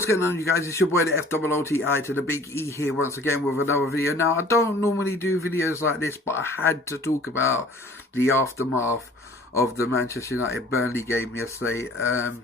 What's going on, you guys? It's your boy the FOOTI to the big E here once again with another video. Now, I don't normally do videos like this, but I had to talk about the aftermath of the Manchester United Burnley game yesterday,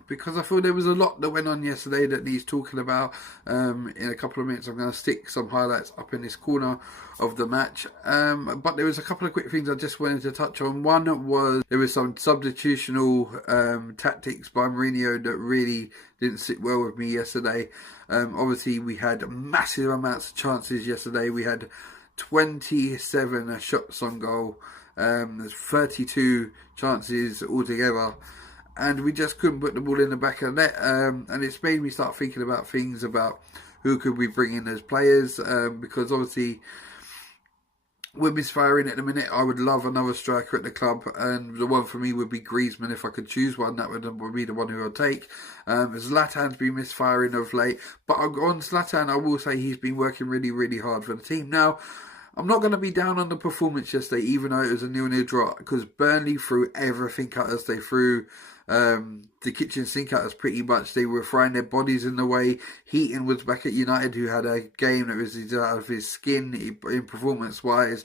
because I feel there was a lot that went on yesterday that needs talking about. In a couple of minutes I'm going to stick some highlights up in this corner of the match, but there was a couple of quick things I just wanted to touch on. One was there was some substitutional tactics by Mourinho that really didn't sit well with me yesterday. Obviously we had massive amounts of chances yesterday. We had 27 shots on goal. There's 32 chances altogether, and we just couldn't put the ball in the back of the net, and it's made me start thinking about things about who could we bring in as players, because obviously we're misfiring at the minute. I would love another striker at the club, and the one for me would be Griezmann. If I could choose one, that would be the one who I'd take. Zlatan's been misfiring of late, but on Zlatan I will say he's been working really hard for the team. Now, I'm not going to be down on the performance yesterday, even though it was a 0-0 draw, because Burnley threw everything at us. They threw the kitchen sink at us pretty much. They were throwing their bodies in the way. Heaton was back at United, who had a game that was out of his skin in performance-wise.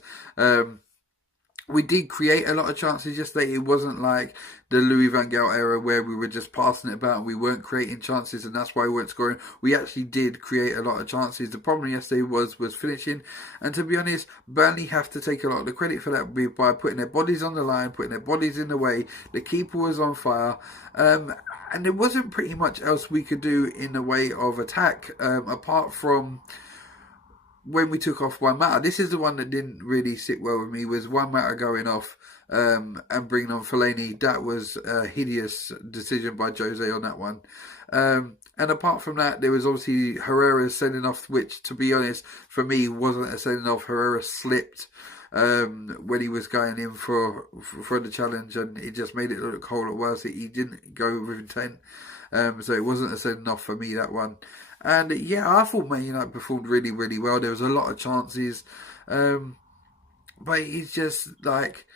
We did create a lot of chances yesterday. It wasn't like the Louis van Gaal era where we were just passing it about and we weren't creating chances, and that's why we weren't scoring. We actually did create a lot of chances. The problem yesterday was finishing, and to be honest, Burnley have to take a lot of the credit for that by putting their bodies on the line, putting their bodies in the way. The keeper was on fire, and there wasn't pretty much else we could do in the way of attack, apart from when we took off Juan Mata. This is the one that didn't really sit well with me, was Juan Mata going off and bringing on Fellaini. That was a hideous decision by Jose on that one. And apart from that, there was obviously Herrera's sending off, which, to be honest, for me, wasn't a sending off. Herrera slipped when he was going in for the challenge, and it just made it look whole lot worse. He didn't go with intent, so it wasn't a sending off for me, that one. And yeah, I thought Man United performed really well. There was a lot of chances, but it's just like,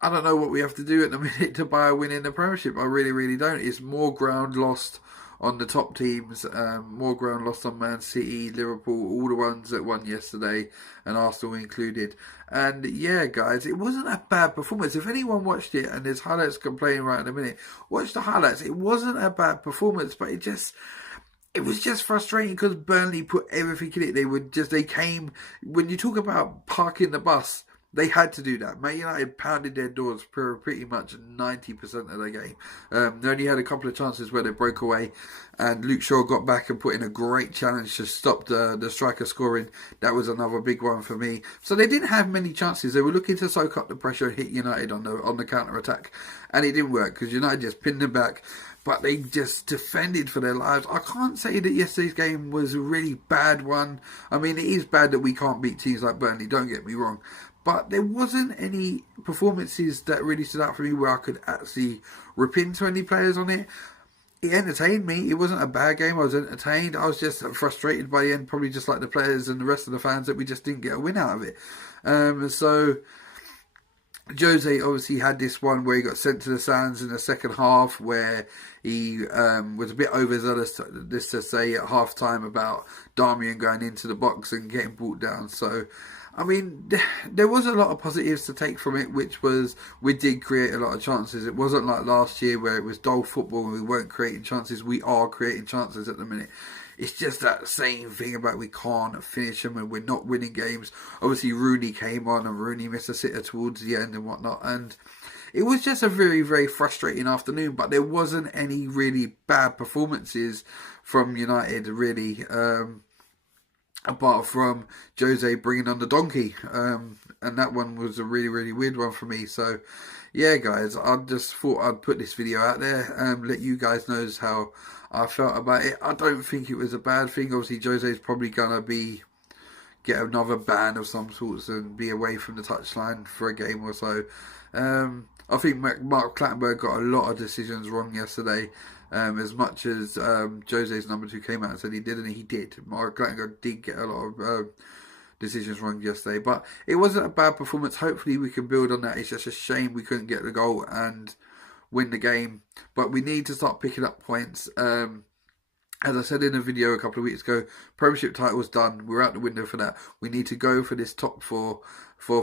I don't know what we have to do at the minute to buy a win in the Premiership. I really don't. It's more ground lost on the top teams, more ground lost on Man City, Liverpool, all the ones that won yesterday, and Arsenal included. And yeah, guys, it wasn't a bad performance. If anyone watched it, and there's highlights playing right in a minute, watch the highlights. It wasn't a bad performance, but it was just frustrating because Burnley put everything in it. They came, when you talk about parking the bus, they had to do that. Man United pounded their doors for pretty much 90% of the game. They only had a couple of chances where they broke away, and Luke Shaw got back and put in a great challenge to stop the striker scoring. That was another big one for me. So they didn't have many chances. They were looking to soak up the pressure and hit United on the counter-attack, and it didn't work because United just pinned them back. But they just defended for their lives. I can't say that yesterday's game was a really bad one. I mean, it is bad that we can't beat teams like Burnley, don't get me wrong. But there wasn't any performances that really stood out for me where I could actually rip into any players on it. It entertained me. It wasn't a bad game. I was entertained. I was just frustrated by the end, probably just like the players and the rest of the fans, that we just didn't get a win out of it. So Jose obviously had this one where he got sent to the sands in the second half, where he was a bit overzealous, this to say, at half time about Darmian going into the box and getting brought down. So, I mean, there was a lot of positives to take from it, which was we did create a lot of chances. It wasn't like last year where it was dull football and we weren't creating chances. We are creating chances at the minute. It's just that same thing about we can't finish them and we're not winning games. Obviously, Rooney came on and Rooney missed a sitter towards the end and whatnot. And it was just a very frustrating afternoon. But there wasn't any really bad performances from United, really, apart from Jose bringing on the donkey. And that one was a really weird one for me. So, yeah, guys, I just thought I'd put this video out there and let you guys know how I felt about it. I don't think it was a bad thing. Obviously, Jose's probably going to get another ban of some sorts and be away from the touchline for a game or so. I think Mark Clattenburg got a lot of decisions wrong yesterday. As much as Jose's number 2 came out and said he didn't, he did. Mark Clattenburg did get a lot of decisions wrong yesterday. But it wasn't a bad performance. Hopefully we can build on that. It's just a shame we couldn't get the goal and win the game. But we need to start picking up points. As I said in a video a couple of weeks ago, Premiership title's done. We're out the window for that. We need to go for this top four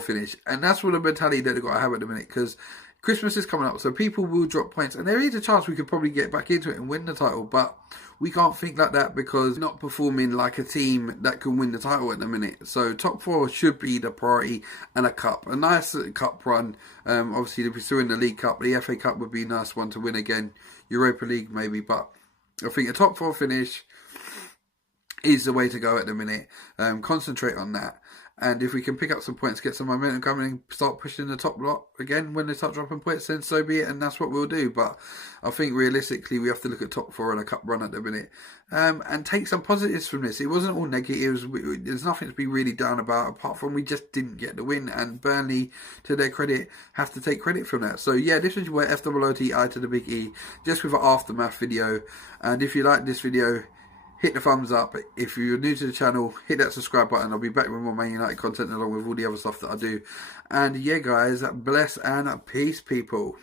finish. And that's what the mentality that they've got to have at the minute, because Christmas is coming up, so people will drop points. And there is a chance we could probably get back into it and win the title, but we can't think like that because we're not performing like a team that can win the title at the minute. So top four should be the priority, and a cup. A nice cup run. Obviously, if we're still in the League Cup, the FA Cup would be a nice one to win again. Europa League maybe, but I think a top four finish is the way to go at the minute. Concentrate on that. And if we can pick up some points, get some momentum coming and start pushing the top lot again when they start dropping points, then so be it, and that's what we'll do. But I think realistically we have to look at top four and a cup run at the minute, and take some positives from this. It wasn't all negatives. There's nothing to be really down about, apart from we just didn't get the win, and Burnley, to their credit, have to take credit from that. So yeah, this was your FOOTI to the big E, just with an aftermath video. And if you like this video, hit the thumbs up. If you're new to the channel, hit that subscribe button. I'll be back with more Man United content along with all the other stuff that I do. And yeah, guys, bless and peace, people.